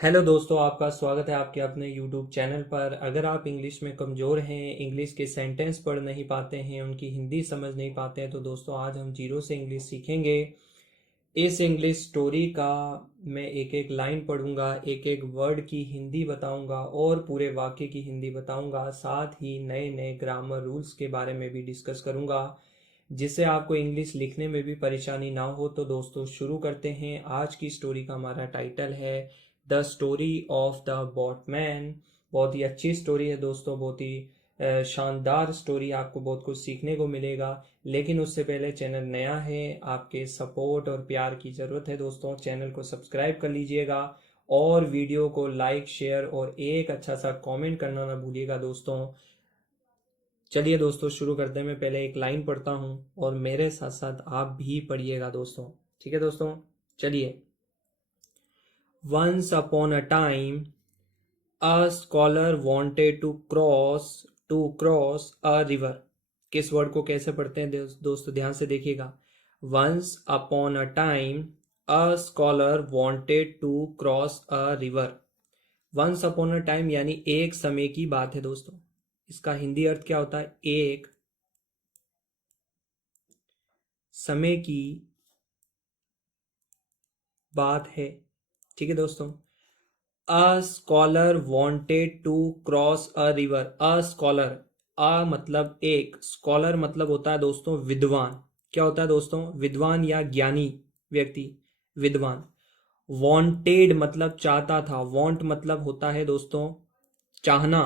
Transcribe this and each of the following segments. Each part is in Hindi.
हेलो दोस्तों, आपका स्वागत है आपके अपने यूट्यूब चैनल पर। अगर आप इंग्लिश में कमज़ोर हैं, इंग्लिश के सेंटेंस पढ़ नहीं पाते हैं, उनकी हिंदी समझ नहीं पाते हैं, तो दोस्तों आज हम जीरो से इंग्लिश सीखेंगे। इस इंग्लिश स्टोरी का मैं एक एक लाइन पढ़ूंगा, एक एक वर्ड की हिंदी बताऊंगा और पूरे वाक्य की हिंदी बताऊंगा। साथ ही नए नए ग्रामर रूल्स के बारे में भी डिस्कस करूंगा, जिससे आपको इंग्लिश लिखने में भी परेशानी ना हो। तो दोस्तों शुरू करते हैं। आज की स्टोरी का हमारा टाइटल है the story of the boatman. बहुत ही अच्छी स्टोरी है दोस्तों, बहुत ही शानदार स्टोरी, आपको बहुत कुछ सीखने को मिलेगा। लेकिन उससे पहले चैनल नया है, आपके सपोर्ट और प्यार की ज़रूरत है दोस्तों। चैनल को सब्सक्राइब कर लीजिएगा और वीडियो को लाइक शेयर और एक अच्छा सा कमेंट करना ना भूलिएगा दोस्तों। चलिए दोस्तों शुरू करते हैं। मैं पहले एक लाइन पढ़ता हूँ और मेरे साथ साथ आप भी पढ़िएगा दोस्तों। ठीक है दोस्तों, चलिए। Once upon a time a scholar wanted to cross a river. किस वर्ड को कैसे पढ़ते हैं दोस्तों, ध्यान से देखिएगा। Once upon a time a scholar wanted to cross a river. Once upon a time यानी एक समय की बात है दोस्तों। इसका हिंदी अर्थ क्या होता है? एक समय की बात है। ठीक है दोस्तों। A scholar wanted to cross a river. A scholar, a मतलब एक, स्कॉलर मतलब होता है दोस्तों विद्वान। क्या होता है दोस्तों? विद्वान या ज्ञानी व्यक्ति, विद्वान। वांटेड मतलब चाहता था। वांट मतलब होता है दोस्तों चाहना,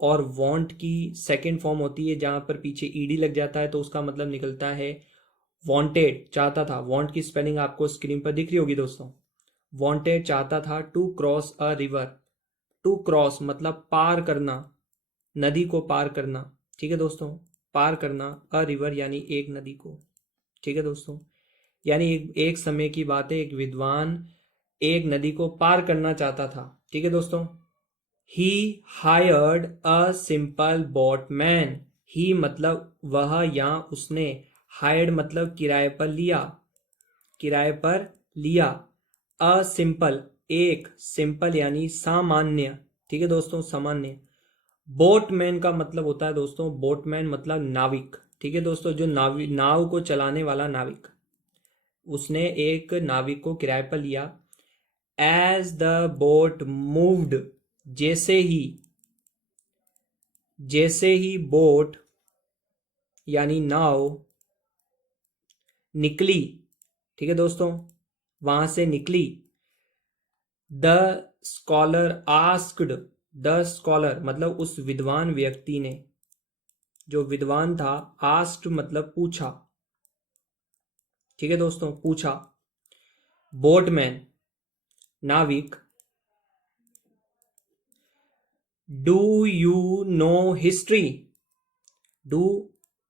और वांट की सेकंड फॉर्म होती है जहां पर पीछे ईडी लग जाता है, तो उसका मतलब निकलता है वांटेड, चाहता था। वांट की स्पेलिंग आपको स्क्रीन पर दिख रही होगी दोस्तों। वांटेड चाहता था to cross a river. To cross मतलब पार करना, नदी को पार करना। ठीक है दोस्तों, पार करना। अ रिवर यानी एक नदी को। ठीक है दोस्तों, यानी एक समय की बात है, एक विद्वान एक नदी को पार करना चाहता था। ठीक है दोस्तों। He hired a simple boatman. He मतलब वह या उसने, हायर्ड मतलब किराए पर लिया, किराए पर लिया। अ सिंपल एक, सिंपल यानी सामान्य। ठीक है दोस्तों, सामान्य। बोटमैन का मतलब होता है दोस्तों, बोटमैन मतलब नाविक। ठीक है दोस्तों, जो नाव को चलाने वाला नाविक। उसने एक नाविक को किराए पर लिया। एज द बोट मूव्ड, जैसे ही, जैसे ही बोट यानी नाव निकली। ठीक है दोस्तों, वहां से निकली। The scholar asked, the scholar मतलब उस विद्वान व्यक्ति ने, जो विद्वान था। आस्क्ड मतलब पूछा। ठीक है दोस्तों, पूछा। बोटमैन नाविक। Do you no history. Do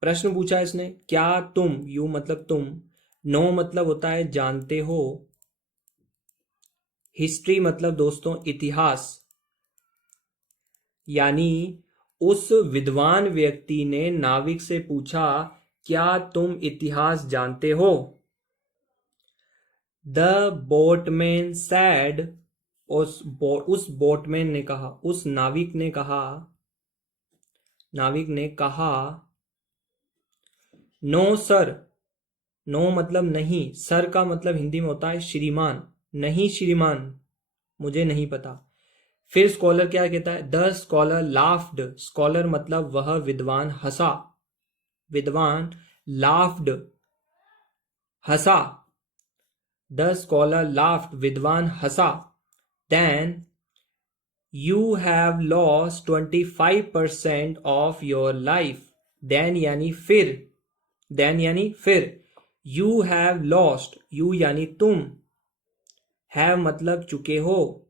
प्रश्न पूछा इसने, क्या तुम, यू मतलब तुम, नो मतलब होता है जानते हो, हिस्ट्री मतलब दोस्तों इतिहास। यानी उस विद्वान व्यक्ति ने नाविक से पूछा, क्या तुम इतिहास जानते हो? द बोटमैन सैड, उस बोटमैन ने कहा, उस नाविक ने कहा, नाविक ने कहा, नो सर। नो मतलब नहीं, सर का मतलब हिंदी में होता है श्रीमान। नहीं श्रीमान, मुझे नहीं पता। फिर स्कॉलर क्या कहता है? The scholar laughed. स्कॉलर मतलब वह विद्वान हंसा, विद्वान लाफ्ड हंसा। द स्कॉलर लाफ्ड, विद्वान हंसा। Then you have lost 25% of your life. Then यानी फिर, देन यानी फिर। यू हैव लॉस्ट, यू यानी तुम, हैव मतलब चुके हो।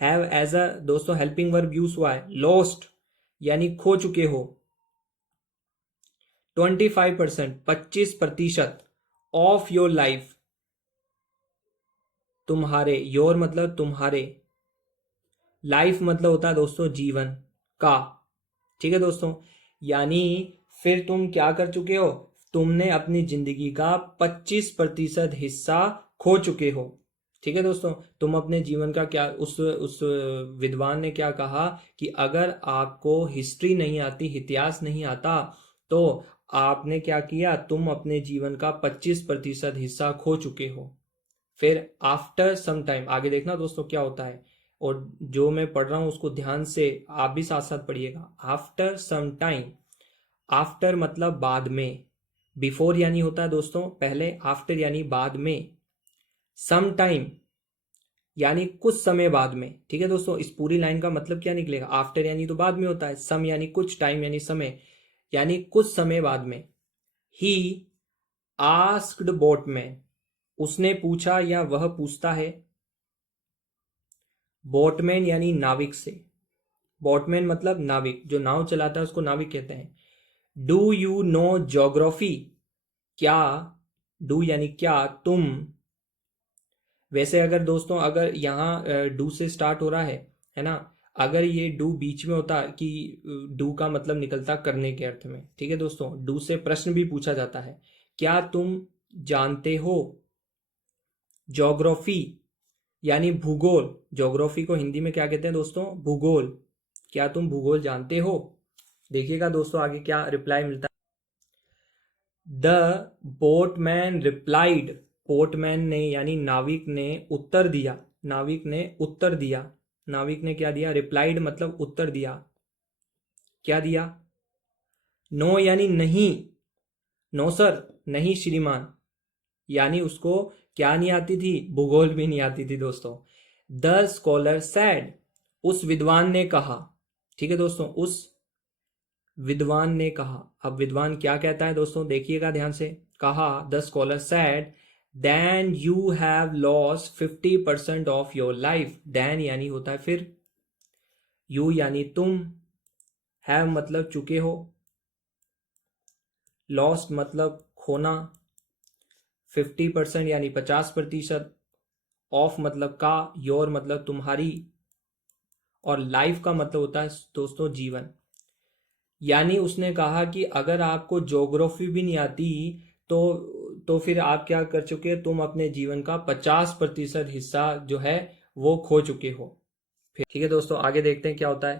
हैव एज अ दोस्तों हेल्पिंग वर्ब यूज हुआ है। लॉस्ट यानी खो चुके हो। 25%, 25% ऑफ योर लाइफ, तुम्हारे, योर मतलब तुम्हारे, लाइफ मतलब होता है दोस्तों जीवन का। ठीक है दोस्तों, यानी फिर तुम क्या कर चुके हो? तुमने अपनी जिंदगी का 25% हिस्सा खो चुके हो। ठीक है दोस्तों, तुम अपने जीवन का क्या, उस विद्वान ने क्या कहा कि अगर आपको हिस्ट्री नहीं आती, इतिहास नहीं आता, तो आपने क्या किया, तुम अपने जीवन का 25% हिस्सा खो चुके हो। फिर आफ्टर सम टाइम, आगे देखना दोस्तों क्या होता है, और जो मैं पढ़ रहा हूं उसको ध्यान से आप भी साथ साथ पढ़िएगा। आफ्टर सम टाइम, आफ्टर मतलब बाद में, बिफोर यानी होता है दोस्तों पहले, आफ्टर यानी बाद में, सम टाइम यानी कुछ समय बाद में। ठीक है दोस्तों, इस पूरी लाइन का मतलब क्या निकलेगा, आफ्टर यानी तो बाद में होता है, सम यानी कुछ, टाइम यानी समय, यानी कुछ समय बाद में। ही आस्क्ड बोटमैन, उसने पूछा या वह पूछता है, बोटमैन यानी नाविक से, बोटमैन मतलब नाविक, जो नाव चलाता है उसको नाविक कहते हैं। डू यू नो ज्योग्राफी, क्या, डू यानी क्या, तुम, वैसे अगर दोस्तों अगर यहाँ डू से स्टार्ट हो रहा है ना, अगर ये डू बीच में होता कि डू का मतलब निकलता करने के अर्थ में। ठीक है दोस्तों, डू से प्रश्न भी पूछा जाता है, क्या तुम जानते हो, ज्योग्राफी यानी भूगोल, ज्योग्राफी को हिंदी में क्या कहते हैं दोस्तों, भूगोल, क्या तुम भूगोल जानते हो। देखिएगा दोस्तों आगे क्या रिप्लाई मिलता है। द बोटमैन रिप्लाइड, बोटमैन ने यानी नाविक ने उत्तर दिया, नाविक ने उत्तर दिया, नाविक ने क्या दिया, रिप्लाइड मतलब उत्तर दिया, क्या दिया, नो यानी नहीं, नो सर, नहीं श्रीमान, यानी उसको क्या नहीं आती थी, भूगोल भी नहीं आती थी दोस्तों। द स्कॉलर सैड, उस विद्वान ने कहा। ठीक है दोस्तों, उस विद्वान ने कहा, अब विद्वान क्या कहता है दोस्तों, देखिएगा ध्यान से, कहा, the scholar said, then you have lost 50% of your life, then यानी होता है फिर, यू यानी तुम, हैव मतलब चुके हो, लॉस्ट मतलब खोना, 50% यानी 50%, ऑफ मतलब का, योर मतलब तुम्हारी, और लाइफ का मतलब होता है दोस्तों जीवन। यानी उसने कहा कि अगर आपको ज्योग्राफी भी नहीं आती, तो फिर आप क्या कर चुके हैं, तुम अपने जीवन का 50% हिस्सा जो है वो खो चुके हो। फिर ठीक है दोस्तों, आगे देखते हैं क्या होता है।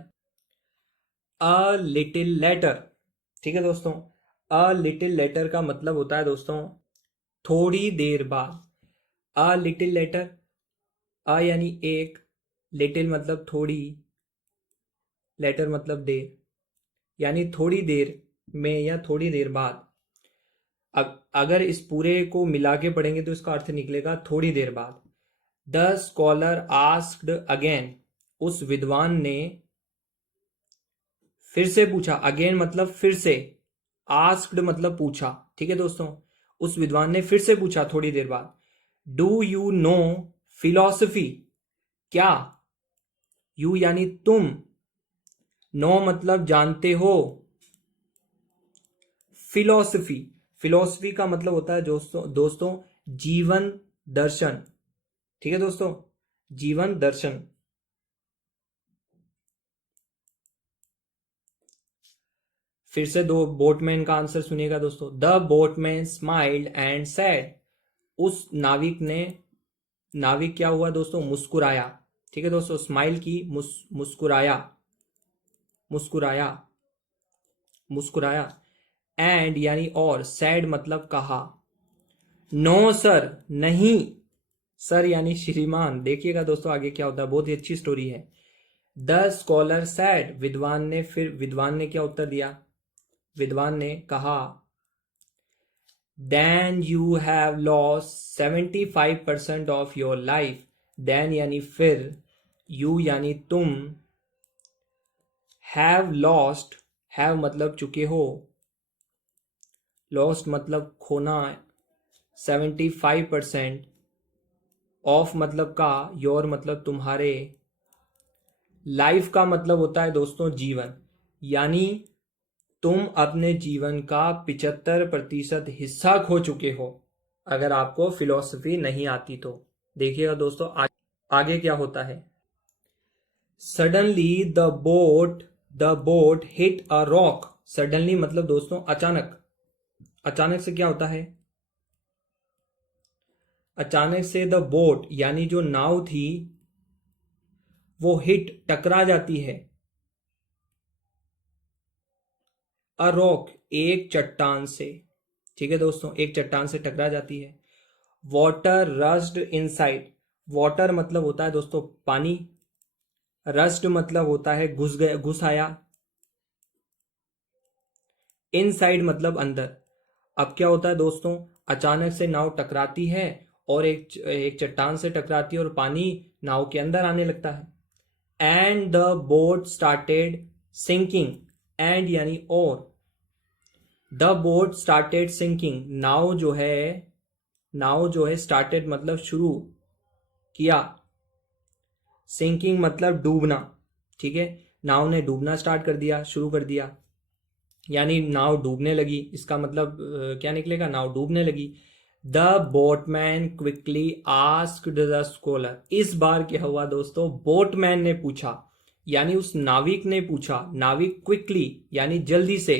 अ लिटिल लेटर, ठीक है दोस्तों, अ लिटिल लेटर का मतलब होता है दोस्तों थोड़ी देर बाद। अ लिटिल लेटर, अ यानी एक, लिटिल मतलब थोड़ी, लेटर मतलब देर, यानी थोड़ी देर में या थोड़ी देर बाद। अगर इस पूरे को मिला के पढ़ेंगे तो इसका अर्थ निकलेगा थोड़ी देर बाद। द स्कॉलर आस्क्ड अगेन, उस विद्वान ने फिर से पूछा, अगेन मतलब फिर से, आस्क्ड मतलब पूछा। ठीक है दोस्तों, उस विद्वान ने फिर से पूछा थोड़ी देर बाद। डू यू नो फिलॉसफी, क्या, यू यानी तुम, नो मतलब जानते हो, फिलॉसफी, फिलॉसफी का मतलब होता है दोस्तों जीवन दर्शन। ठीक है दोस्तों, जीवन दर्शन। फिर से दो बोटमैन का आंसर सुनिएगा दोस्तों। The boatman smiled and sad, उस नाविक ने, नाविक क्या हुआ दोस्तों, मुस्कुराया। ठीक है दोस्तों, स्माइल की, मुस्कुराया, मुस्कुराया, मुस्कुराया, एंड यानी और, सैड मतलब कहा, नो सर नहीं, सर यानी श्रीमान। देखिएगा दोस्तों आगे क्या होता है, बहुत ही अच्छी स्टोरी है। द स्कॉलर सैड, विद्वान ने, फिर विद्वान ने क्या उत्तर दिया, विद्वान ने कहा, then you have lost 75% of your life, then यानी फिर, यू यानी तुम, हैव लॉस्ट, हैव मतलब चुके हो, लॉस्ट मतलब खोना, 75%, ऑफ मतलब का, योर मतलब तुम्हारे, लाइफ का मतलब होता है दोस्तों जीवन, यानी तुम अपने जीवन का 75% हिस्सा खो चुके हो अगर आपको फिलॉसफी नहीं आती तो। देखिएगा दोस्तों आगे क्या होता है। Suddenly the boat hit a rock, suddenly मतलब दोस्तों अचानक, अचानक से क्या होता है, अचानक से द बोट यानी जो नाव थी वो हिट टकरा जाती है। अ रॉक एक चट्टान से। ठीक है दोस्तों, एक चट्टान से टकरा जाती है। Water rushed inside. वाटर मतलब होता है दोस्तों पानी। रश्ड मतलब होता है घुस गया, घुस आया। इनसाइड मतलब अंदर। अब क्या होता है दोस्तों, अचानक से नाव टकराती है और एक चट्टान से टकराती है और पानी नाव के अंदर आने लगता है। And the boat started sinking. And यानी और। The boat started sinking. नाव जो है स्टार्टेड मतलब शुरू किया। सिंकिंग मतलब डूबना। ठीक है, नाव ने डूबना स्टार्ट कर दिया, शुरू कर दिया, यानी नाव डूबने लगी। इसका मतलब क्या निकलेगा, नाव डूबने लगी। The boatman quickly asked the scholar. इस बार क्या हुआ दोस्तों, बोटमैन ने पूछा, यानी उस नाविक ने पूछा। नाविक क्विकली यानी जल्दी से।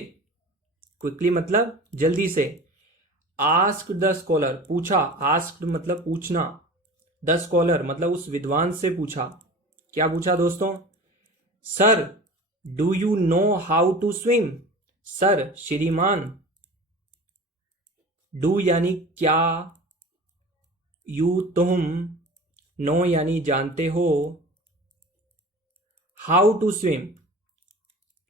क्विकली मतलब जल्दी से। आस्क्ड द स्कॉलर पूछा। आस्क्ड मतलब पूछना। द स्कॉलर मतलब उस विद्वान से पूछा। क्या पूछा दोस्तों, sir do you know how to swim. Sir श्रीमान। डू यानी क्या, यू तुम, नो यानी जानते हो, हाउ टू स्विम।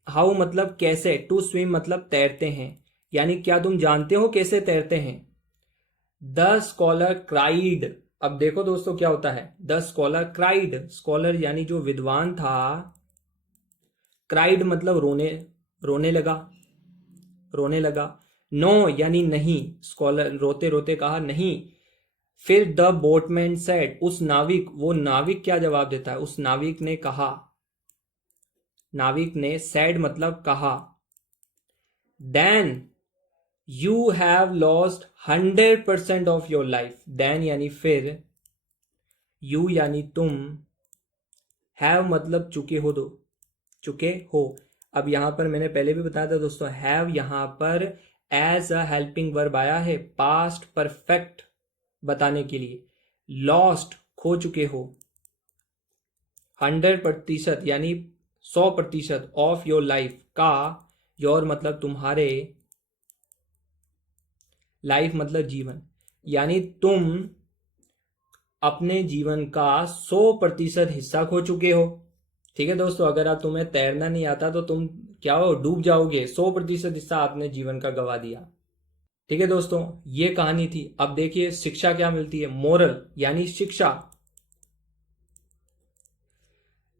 हाउ मतलब कैसे, टू स्विम मतलब तैरते हैं, यानी क्या तुम जानते हो कैसे तैरते हैं। The scholar cried. अब देखो दोस्तों क्या होता है, द स्कॉलर क्राइड। स्कॉलर यानी जो विद्वान था, क्राइड मतलब रोने, रोने लगा, रोने लगा। नो यानी नहीं, स्कॉलर रोते रोते कहा नहीं। फिर द बोटमैन सेड, उस नाविक, वो नाविक क्या जवाब देता है, उस नाविक ने कहा। नाविक ने, सैड मतलब कहा। Then you have lost 100% of your life. Then यानी फिर, यू यानी तुम, हैव मतलब चुके हो, दो चुके हो। अब यहां पर मैंने पहले भी बताया था दोस्तों, हैव यहां पर एज अ हेल्पिंग वर्ब आया है, पास्ट परफेक्ट बताने के लिए। लॉस्ट खो चुके हो। 100% यानी 100% ऑफ योर लाइफ का, योर मतलब तुम्हारे, लाइफ मतलब जीवन, यानी तुम अपने जीवन का 100% हिस्सा खो चुके हो। ठीक है दोस्तों, अगर आप तुम्हें तैरना नहीं आता तो तुम क्या हो, डूब जाओगे। 100% हिस्सा आपने जीवन का गवा दिया। ठीक है दोस्तों, ये कहानी थी। अब देखिए शिक्षा क्या मिलती है, मोरल यानी शिक्षा।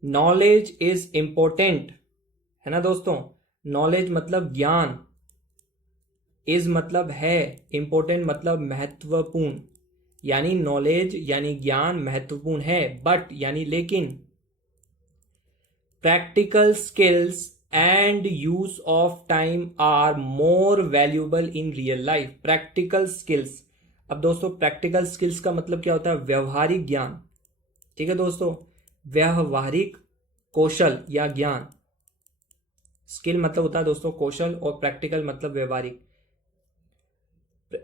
नॉलेज इज इंपॉर्टेंट, है ना दोस्तों। नॉलेज मतलब ज्ञान, इज मतलब है, इंपॉर्टेंट मतलब महत्वपूर्ण, यानी नॉलेज यानी ज्ञान महत्वपूर्ण है। बट यानी लेकिन, practical skills and use of time are more valuable in real life. Practical skills. अब दोस्तों प्रैक्टिकल स्किल्स का मतलब क्या होता है, व्यवहारिक ज्ञान। ठीक है दोस्तों, व्यवहारिक कौशल या ज्ञान। स्किल मतलब होता है दोस्तों कौशल, और प्रैक्टिकल मतलब व्यवहारिक।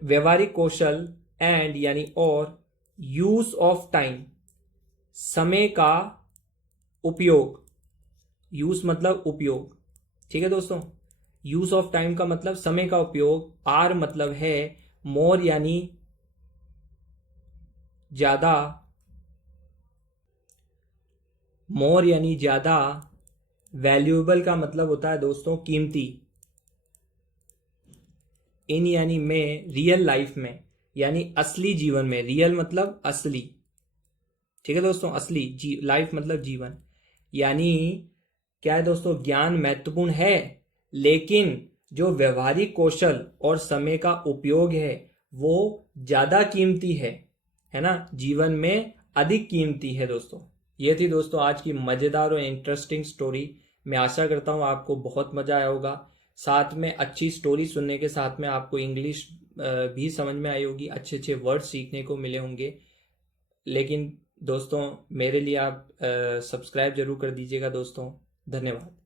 व्यवहारिक कौशल एंड यानी और, यूज ऑफ टाइम समय का उपयोग। यूज मतलब उपयोग। ठीक है दोस्तों, यूज ऑफ टाइम का मतलब समय का उपयोग। आर मतलब है, मोर यानी ज्यादा, मोर यानी ज्यादा। वैल्यूएबल का मतलब होता है दोस्तों कीमती। इन यानी में, रियल लाइफ में यानी असली जीवन में। रियल मतलब असली। ठीक है दोस्तों, असली लाइफ मतलब जीवन। यानी क्या है दोस्तों, ज्ञान महत्वपूर्ण है, लेकिन जो व्यवहारिक कौशल और समय का उपयोग है वो ज्यादा कीमती है ना, जीवन में अधिक कीमती है दोस्तों। ये थी दोस्तों आज की मजेदार और इंटरेस्टिंग स्टोरी। मैं आशा करता हूँ आपको बहुत मजा आया होगा। साथ में अच्छी स्टोरी सुनने के साथ में आपको इंग्लिश भी समझ में आई होगी, अच्छे अच्छे वर्ड सीखने को मिले होंगे। लेकिन दोस्तों मेरे लिए आप सब्सक्राइब जरूर कर दीजिएगा दोस्तों। धन्यवाद।